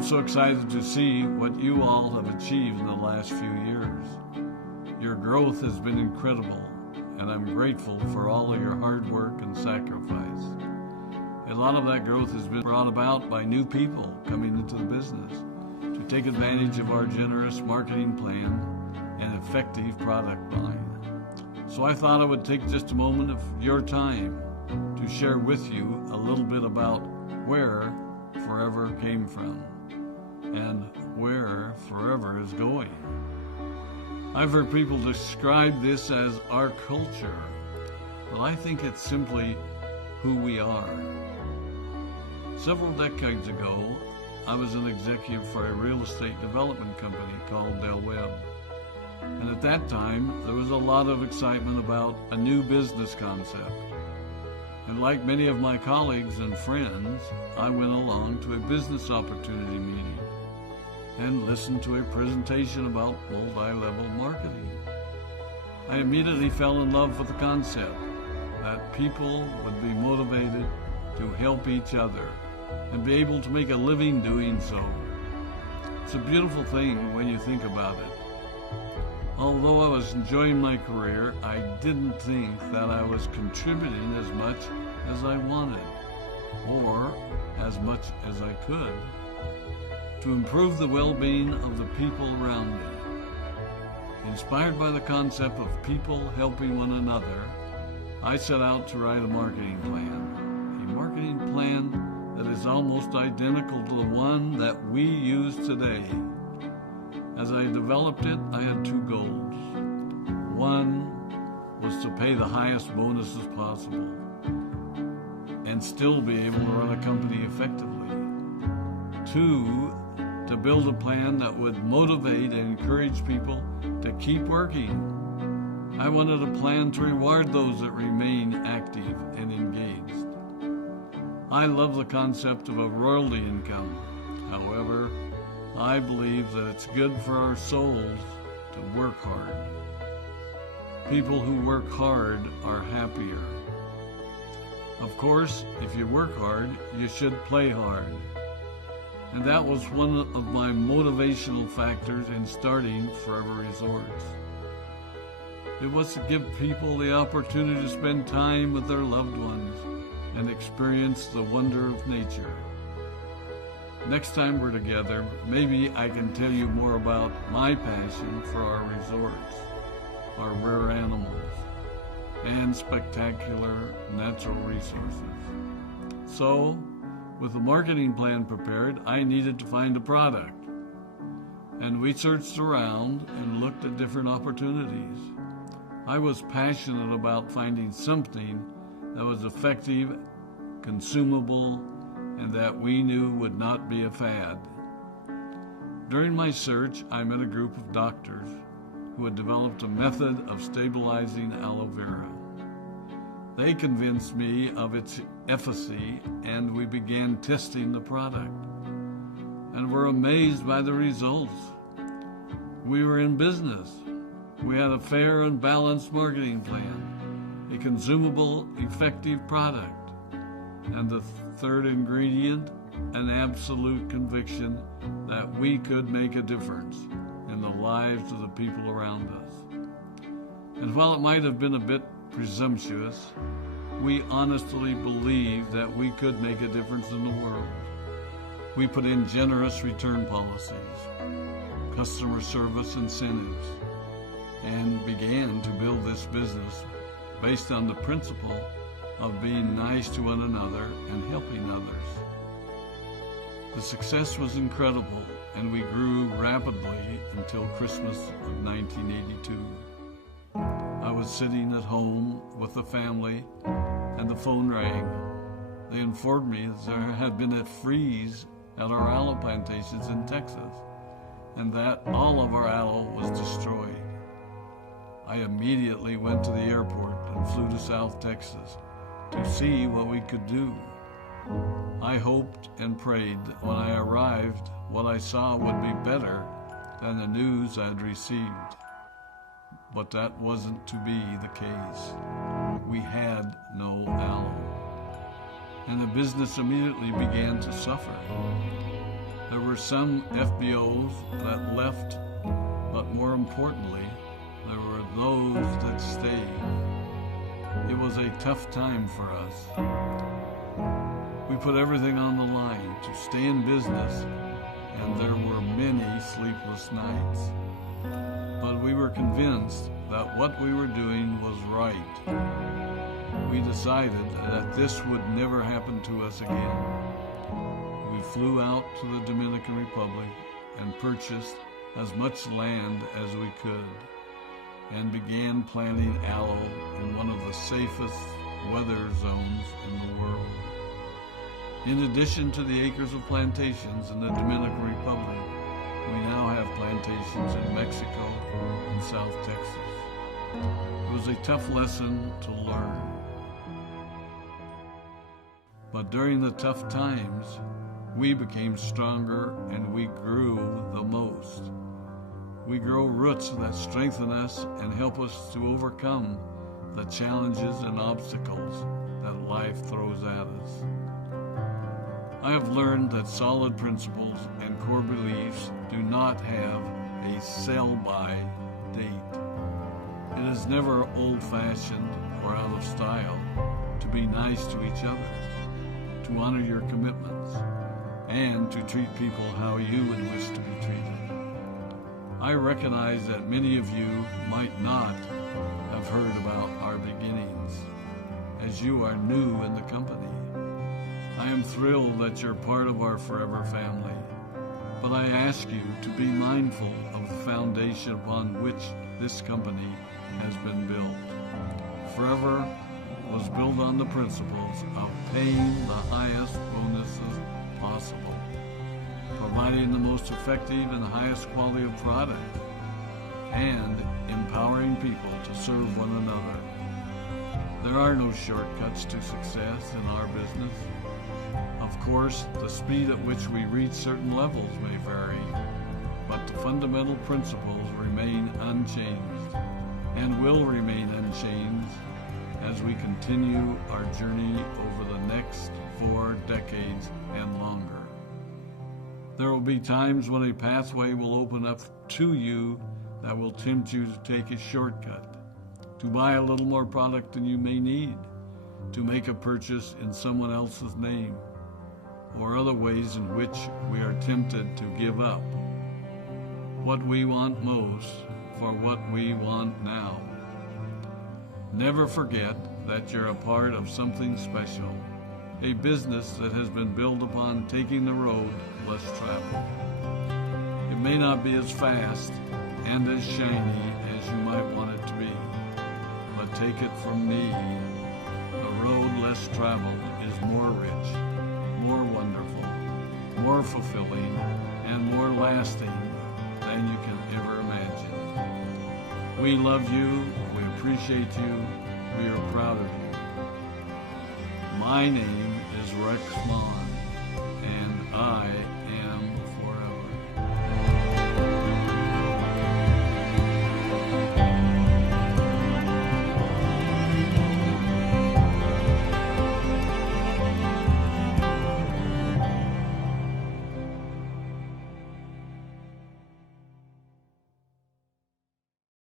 I'm so excited to see what you all have achieved in the last few years. Your growth has been incredible, and I'm grateful for all of your hard work and sacrifice. A lot of that growth has been brought about by new people coming into the business to take advantage of our generous marketing plan and effective product line. So I thought I would take just a moment of your time to share with you a little bit about where Forever came from and where Forever is going. I've heard people describe this as our culture, but I think it's simply who we are. Several decades ago, I was an executive for a real estate development company called Del Webb. And at that time, there was a lot of excitement about a new business concept. And like many of my colleagues and friends, I went along to a business opportunity meeting and listened to a presentation about multi-level marketing. I immediately fell in love with the concept that people would be motivated to help each other and be able to make a living doing so. It's a beautiful thing when you think about it. Although I was enjoying my career, I didn't think that I was contributing as much as I wanted, or as much as I could, to improve the well-being of the people around me. Inspired by the concept of people helping one another, I set out to write a marketing plan that is almost identical to the one that we use today. As I developed it, I had two goals. One was to pay the highest bonuses possible and still be able to run a company effectively. Two, to build a plan that would motivate and encourage people to keep working. I wanted a plan to reward those that remain active and engaged. I love the concept of a royalty income. However, I believe that it's good for our souls to work hard. People who work hard are happier. Of course, if you work hard, you should play hard. And that was one of my motivational factors in starting Forever Resorts. It was to give people the opportunity to spend time with their loved ones and experience the wonder of nature. Next time we're together, maybe I can tell you more about my passion for our resorts, our rare animals, and spectacular natural resources. So, with the marketing plan prepared, I needed to find a product. And we searched around and looked at different opportunities. I was passionate about finding something that was effective, consumable, and that we knew would not be a fad. During my search, I met a group of doctors who had developed a method of stabilizing aloe vera. They convinced me of its efficacy, and we began testing the product, and were amazed by the results. We were in business. We had a fair and balanced marketing plan, a consumable, effective product, and the third ingredient, an absolute conviction that we could make a difference in the lives of the people around us. And while it might have been a bit presumptuous, we honestly believed that we could make a difference in the world. We put in generous return policies, customer service incentives, and began to build this business based on the principle of being nice to one another and helping others. The success was incredible, and we grew rapidly until Christmas of 1982. I was sitting at home with the family, and the phone rang. They informed me that there had been a freeze at our aloe plantations in Texas, and that all of our aloe was destroyed. I immediately went to the airport and flew to South Texas to see what we could do. I hoped and prayed that when I arrived, what I saw would be better than the news I'd received. But that wasn't to be the case. We had no aloe, and the business immediately began to suffer. There were some FBOs that left, but more importantly, there were those that stayed. It was a tough time for us. We put everything on the line to stay in business, and there were many sleepless nights. But we were convinced that what we were doing was right. We decided that this would never happen to us again. We flew out to the Dominican Republic and purchased as much land as we could and began planting aloe in one of the safest weather zones in the world. In addition to the acres of plantations in the Dominican Republic, we now have plantations in Mexico and South Texas. It was a tough lesson to learn. But during the tough times, we became stronger and we grew the most. We grow roots that strengthen us and help us to overcome the challenges and obstacles that life throws at us. I have learned that solid principles and core beliefs do not have a sell-by date. It is never old-fashioned or out of style to be nice to each other, to honor your commitments, and to treat people how you would wish to be treated. I recognize that many of you might not have heard about our beginnings, as you are new in the company. I am thrilled that you're part of our forever family, but I ask you to be mindful of the foundation upon which this company has been built. Forever was built on the principles of paying the highest bonuses possible, providing the most effective and highest quality of product, and empowering people to serve one another. There are no shortcuts to success in our business. Of course, the speed at which we reach certain levels may vary, but the fundamental principles remain unchanged and will remain unchanged as we continue our journey over the next 4 decades and longer. There will be times when a pathway will open up to you that will tempt you to take a shortcut, to buy a little more product than you may need, to make a purchase in someone else's name, or other ways in which we are tempted to give up what we want most for what we want now. Never forget that you're a part of something special, a business that has been built upon taking the road less traveled. It may not be as fast and as shiny as you might want it to be, but take it from me, the road less traveled is more rich, more wonderful, more fulfilling, and more lasting than you can ever imagine. We love you, we appreciate you, we are proud of you. My name is Rex Maughan, and I